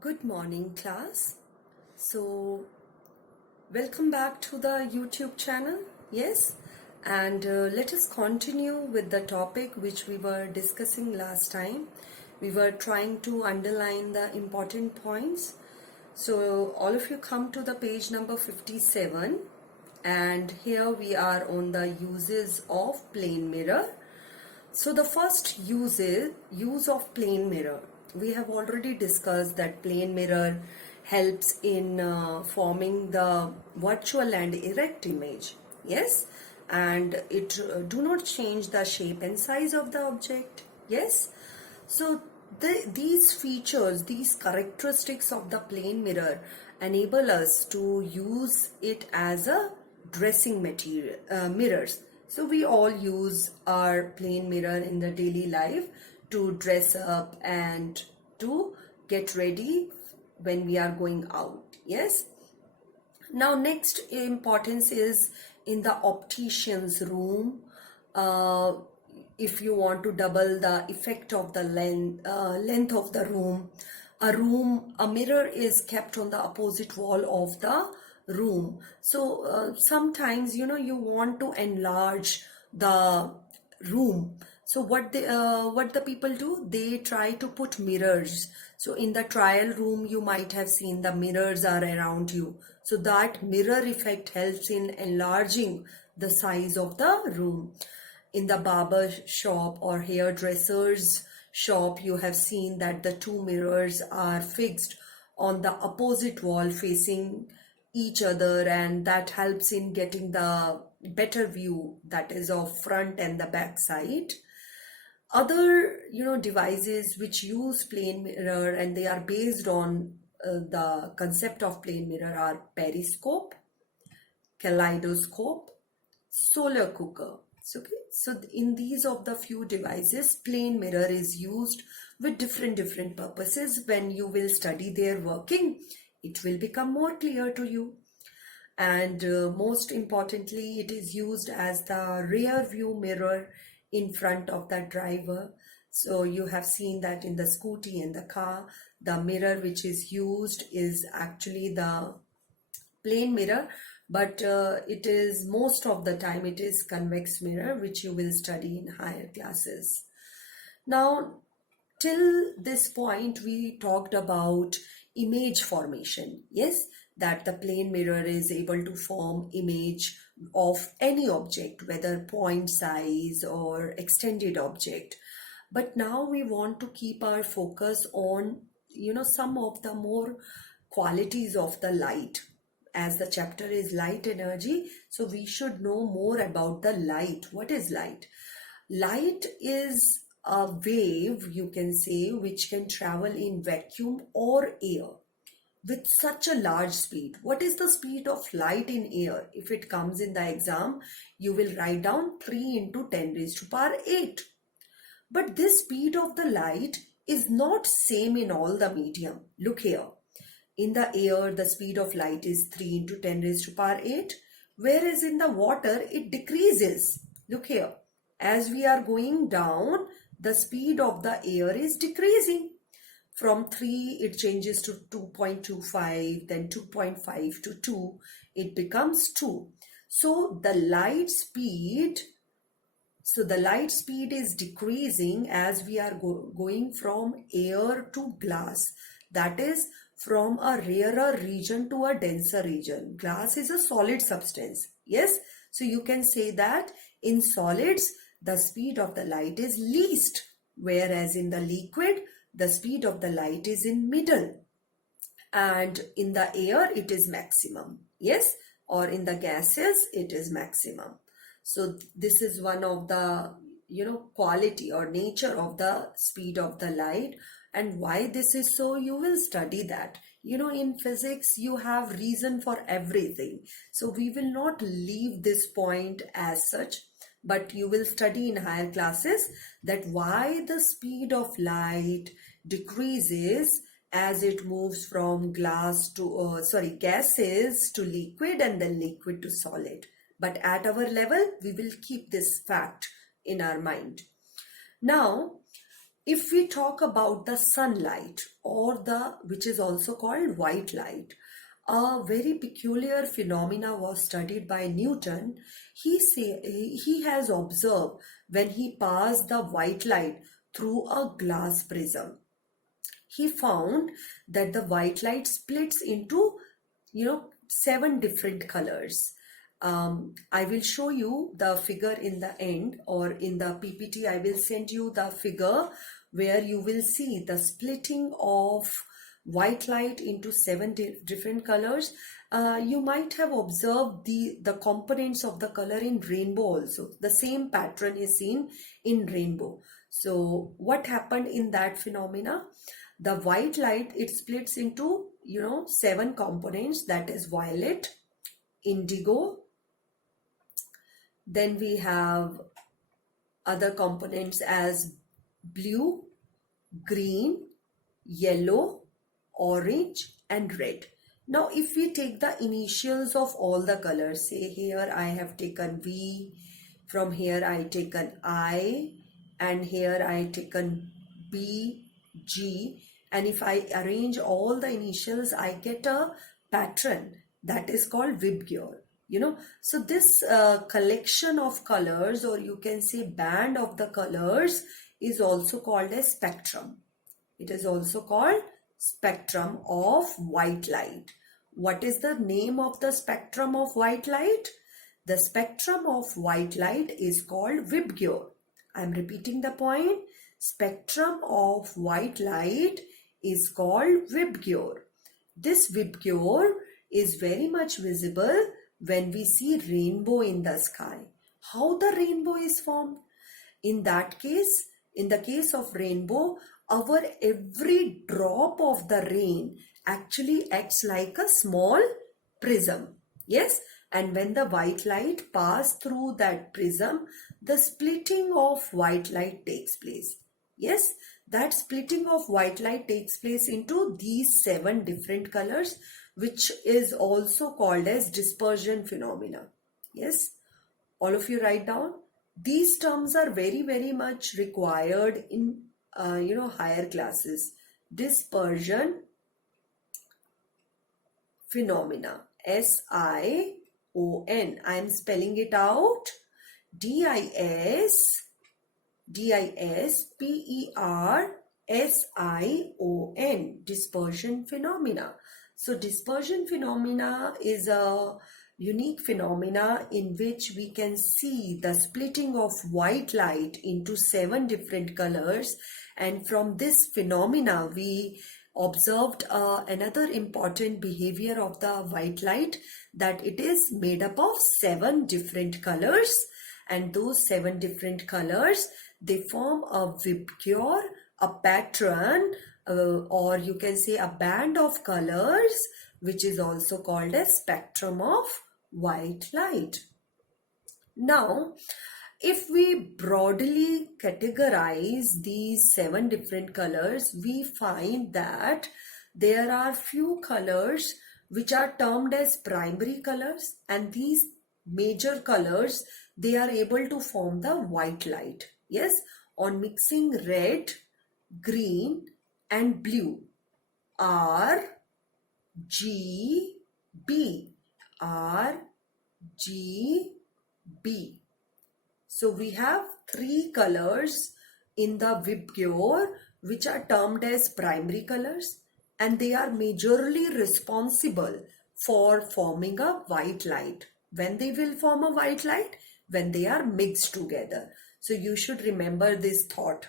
Good morning, class. So, welcome back to the YouTube channel. Yes, and let us continue with the topic which we were discussing last time. We were trying to underline the important points. So, all of you come to the page number 57, and here we are on the uses of plane mirror. So the first use of plane mirror. We have already discussed that plane mirror helps in forming the virtual and erect image. Yes, and it do not change the shape and size of the object. Yes, so these features, these characteristics of the plane mirror enable us to use it as a dressing material mirrors. So we all use our plane mirror in the daily life to dress up and to get ready when we are going out. Yes. Now next importance is in the optician's room. If you want to double the effect of the length of the room, a mirror is kept on the opposite wall of the room. So sometimes you want to enlarge the room. So what the people do, they try to put mirrors. So in the trial room, you might have seen the mirrors are around you. So that mirror effect helps in enlarging the size of the room. In the barber shop or hairdresser's shop, you have seen that the two mirrors are fixed on the opposite wall facing each other, and that helps in getting the better view, that is of front and the back side. Other devices which use plane mirror and they are based on the concept of plane mirror are periscope, kaleidoscope, solar cooker. Okay, so in these of the few devices, plane mirror is used with different purposes. When you will study their working, it will become more clear to you. And most importantly, it is used as the rear view mirror in front of the driver. So you have seen that in the scooty and the car, the mirror which is used is actually the plane mirror, but it is most of the time it is convex mirror, which you will study in higher classes. Now, till this point, we talked about image formation. Yes, that the plane mirror is able to form image of any object, whether point size or extended object. But now we want to keep our focus on, some of the more qualities of the light. As the chapter is light energy, so we should know more about the light. What is light? Light is a wave, you can say, which can travel in vacuum or air with such a large speed. What is the speed of light in air? If it comes in the exam, you will write down 3 into 10 raised to power 8. But this speed of the light is not same in all the medium. Look here. In the air, the speed of light is 3 into 10 raised to power 8. Whereas in the water, it decreases. Look here. As we are going down, the speed of the air is decreasing. From 3, it changes to 2.25, then 2.5 to 2. It becomes 2. So the light speed is decreasing as we are going from air to glass. That is, from a rarer region to a denser region. Glass is a solid substance. Yes, so you can say that in solids, the speed of the light is least, whereas in the liquid, the speed of the light is in middle, and in the air it is maximum. Yes, or in the gases it is maximum. So this is one of the quality or nature of the speed of the light. And why this is so, you will study that. In physics, you have reason for everything. So we will not leave this point as such, but you will study in higher classes that why the speed of light decreases as it moves from gases to liquid and then liquid to solid. But at our level, we will keep this fact in our mind. Now, if we talk about the sunlight, or which is also called white light, a very peculiar phenomena was studied by Newton. He has observed when he passed the white light through a glass prism. He found that the white light splits into 7 different colors. I will show you the figure in the end, or in the PPT I will send you the figure where you will see the splitting of white light into 7 different colors. You might have observed the components of the color in rainbow also. The same pattern is seen in rainbow. So what happened in that phenomena? The white light, it splits into 7 components, that is violet, indigo, then we have other components as blue, green, yellow, orange and red. Now if we take the initials of all the colors, say here I have taken V, from here I taken I, and here I taken B, G, and if I arrange all the initials, I get a pattern that is called Vibgyor. So this collection of colors, or you can say band of the colors, is also called a spectrum. It is also called spectrum of white light. What is the name of the spectrum of white light? The spectrum of white light is called Vibgyor. I am repeating the point. Spectrum of white light is called Vibgyor. This Vibgyor is very much visible when we see rainbow in the sky. How the rainbow is formed? In that case, in the case of rainbow, our every drop of the rain actually acts like a small prism. Yes, and when the white light passes through that prism, the splitting of white light takes place. Yes, that splitting of white light takes place into these 7 different colors, which is also called as dispersion phenomena. Yes, all of you write down. These terms are very, very much required in higher classes. Dispersion phenomena, S-I-O-N. I am spelling it out. D-I-S-P-E-R-S-I-O-N. Dispersion phenomena. So dispersion phenomena is a unique phenomena in which we can see the splitting of white light into 7 different colors, and from this phenomena we observed another important behavior of the white light, that it is made up of 7 different colors, and those 7 different colors, they form a Vibgyor, a pattern, or you can say a band of colors, which is also called a spectrum of white light. Now, if we broadly categorize these 7 different colors, we find that there are few colors which are termed as primary colors, and these major colors, they are able to form the white light. Yes, on mixing red, green and blue, R, G, B, R, G, B. So we have 3 colors in the Vibgyor which are termed as primary colors, and they are majorly responsible for forming a white light. When they will form a white light? When they are mixed together. So you should remember this thought,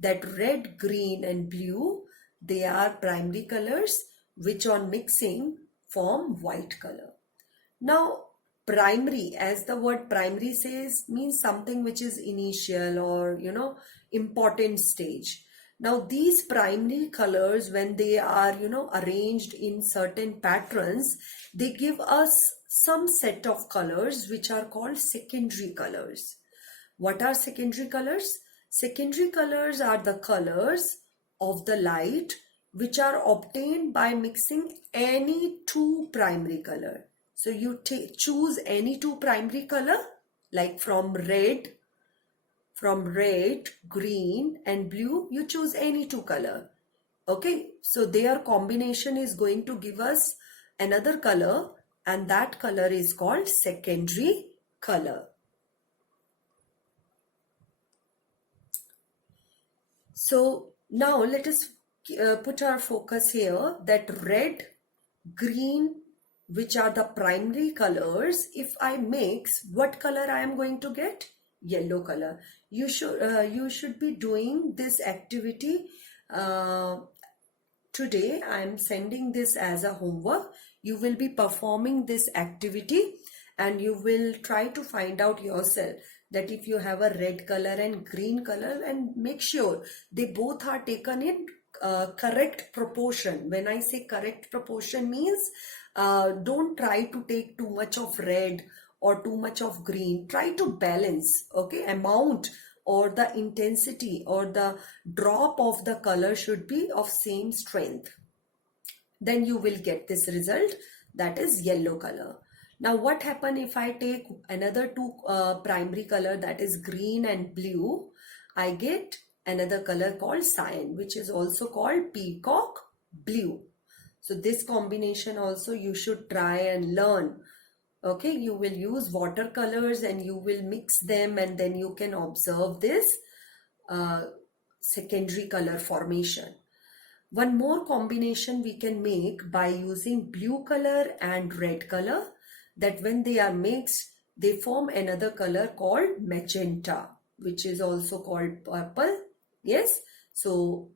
that red, green and blue, they are primary colors which on mixing form white color. Now primary, as the word primary says, means something which is initial or important stage. Now these primary colors, when they are arranged in certain patterns, they give us some set of colors which are called secondary colors. What are secondary colors? Secondary colors are the colors of the light which are obtained by mixing any 2 primary color. So you choose any 2 primary color, like from red, from red, green and blue, you choose any two color. Okay, so their combination is going to give us another color, and that color is called secondary color. So now let us put our focus here that red, green, which are the primary colors, if I mix, what color I am going to get? Yellow color. You should be doing this activity today. I am sending this as a homework. You will be performing this activity and you will try to find out yourself that if you have a red color and green color, and make sure they both are taken in correct proportion. When I say correct proportion means don't try to take too much of red or too much of green. Try to balance, okay, amount or the intensity or the drop of the color should be of same strength. Then you will get this result, that is yellow color. Now what happen if I take another two primary color, that is green and blue? I get another color called cyan, which is also called peacock blue. So this combination also you should try and learn. Okay, you will use watercolors and you will mix them, and then you can observe this secondary color formation. One more combination we can make by using blue color and red color, that when they are mixed, they form another color called magenta, which is also called purple. Yes, so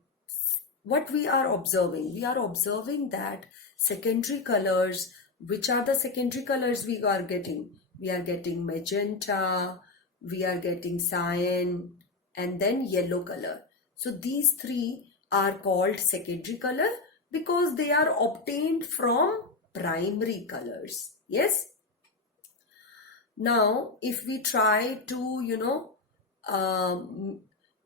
what we are observing? We are observing that secondary colors. Which are the secondary colors we are getting? We are getting magenta, we are getting cyan, and then yellow color. So these three are called secondary color because they are obtained from primary colors. Yes. Now, if we try to,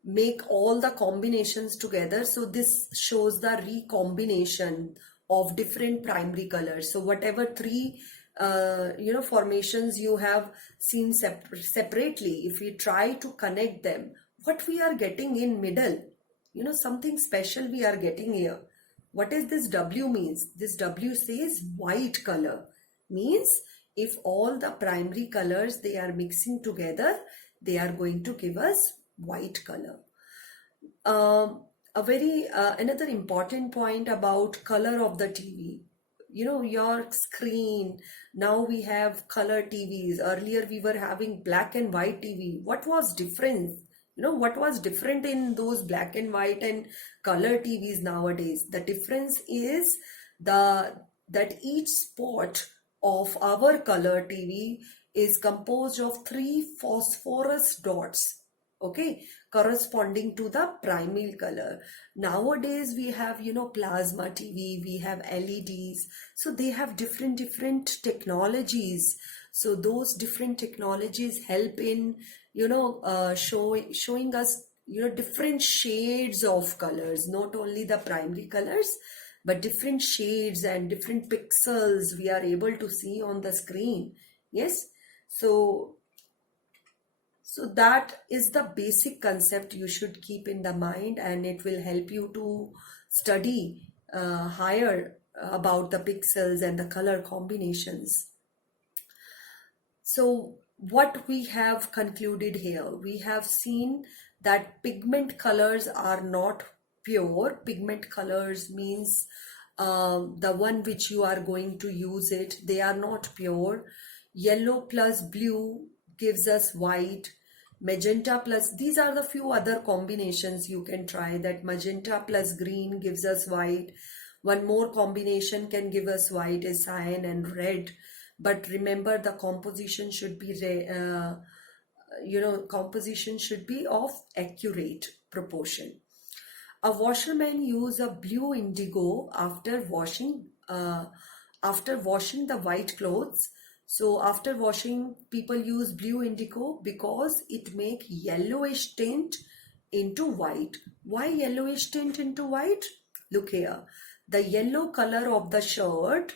make all the combinations together, so this shows the recombination of different primary colors. So whatever three formations you have seen separately, if we try to connect them, what we are getting in middle, something special we are getting here. What is this W means? This W says white color. Means if all the primary colors they are mixing together, they are going to give us white color. Another important point about color of the TV. Your screen, now we have color TVs. Earlier we were having black and white TV. What was different? What was different in those black and white and color TVs nowadays? The difference is that each spot of our color TV is composed of 3 phosphorus dots, okay, corresponding to the primary color. Nowadays we have plasma TV, we have LEDs, so they have different technologies. So those different technologies help in showing us different shades of colors, not only the primary colors but different shades and different pixels we are able to see on the screen. Yes, so that is the basic concept you should keep in the mind, and it will help you to study higher about the pixels and the color combinations. So what we have concluded here, we have seen that pigment colors are not pure. Pigment colors means the one which you are going to use it, they are not pure. Yellow plus blue gives us white. Magenta plus, these are the few other combinations you can try, that magenta plus green gives us white. One more combination can give us white is cyan and red. But remember, the composition should be composition should be of accurate proportion. A washerman use a blue indigo after washing the white clothes. So after washing, people use blue indigo because it make yellowish tint into white. Why yellowish tint into white? Look here, the yellow color of the shirt,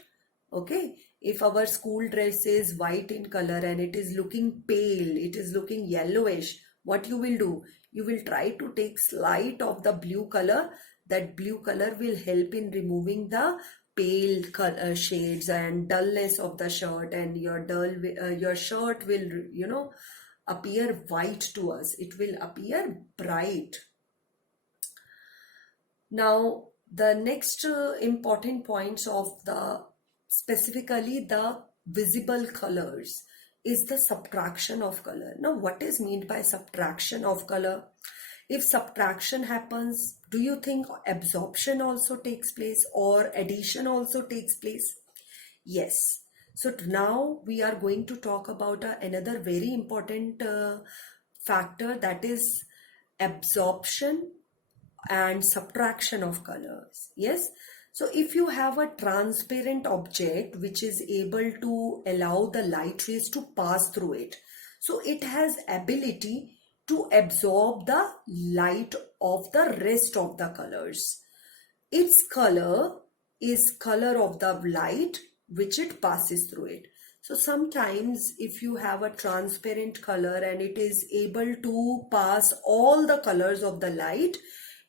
okay, if our school dress is white in color and it is looking pale, it is looking yellowish, what you will do, you will try to take slight of the blue color. That blue color will help in removing the pale color shades and dullness of the shirt, and your shirt will, appear white to us. It will appear bright. Now, the next important points of the specifically the visible colors is the subtraction of color. Now, what is meant by subtraction of color? If subtraction happens, do you think absorption also takes place or addition also takes place? Yes. So now we are going to talk about another very important factor, that is absorption and subtraction of colors. Yes. So if you have a transparent object which is able to allow the light rays to pass through it, so it has ability to absorb the light of the rest of the colors. Its color is color of the light which it passes through it. So sometimes if you have a transparent color and it is able to pass all the colors of the light,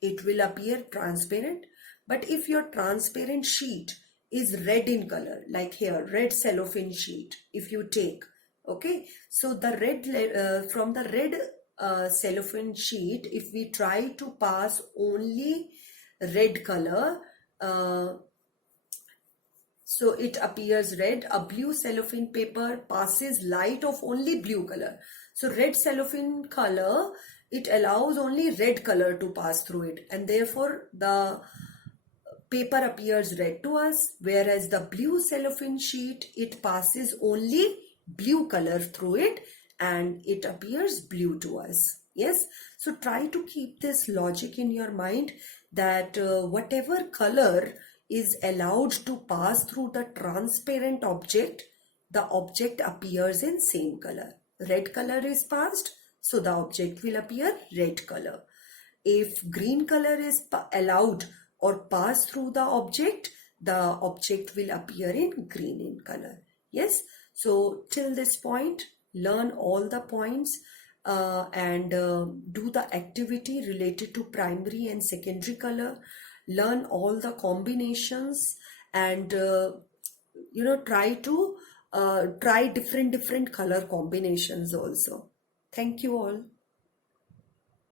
it will appear transparent. But if your transparent sheet is red in color, like here, red cellophane sheet, if you take, okay, so the red from the red cellophane sheet, if we try to pass only red color, so it appears red. A blue cellophane paper passes light of only blue color. So red cellophane color, it allows only red color to pass through it, and therefore the paper appears red to us, whereas the blue cellophane sheet, it passes only blue color through it and it appears blue to us. Yes, so try to keep this logic in your mind, that whatever color is allowed to pass through the transparent object, the object appears in same color. Red color is passed, so the object will appear red color. If green color is allowed or pass through the object will appear in green in color. Yes, so till this point, learn all the points and do the activity related to primary and secondary color. Learn all the combinations and try to try different color combinations also. Thank you all.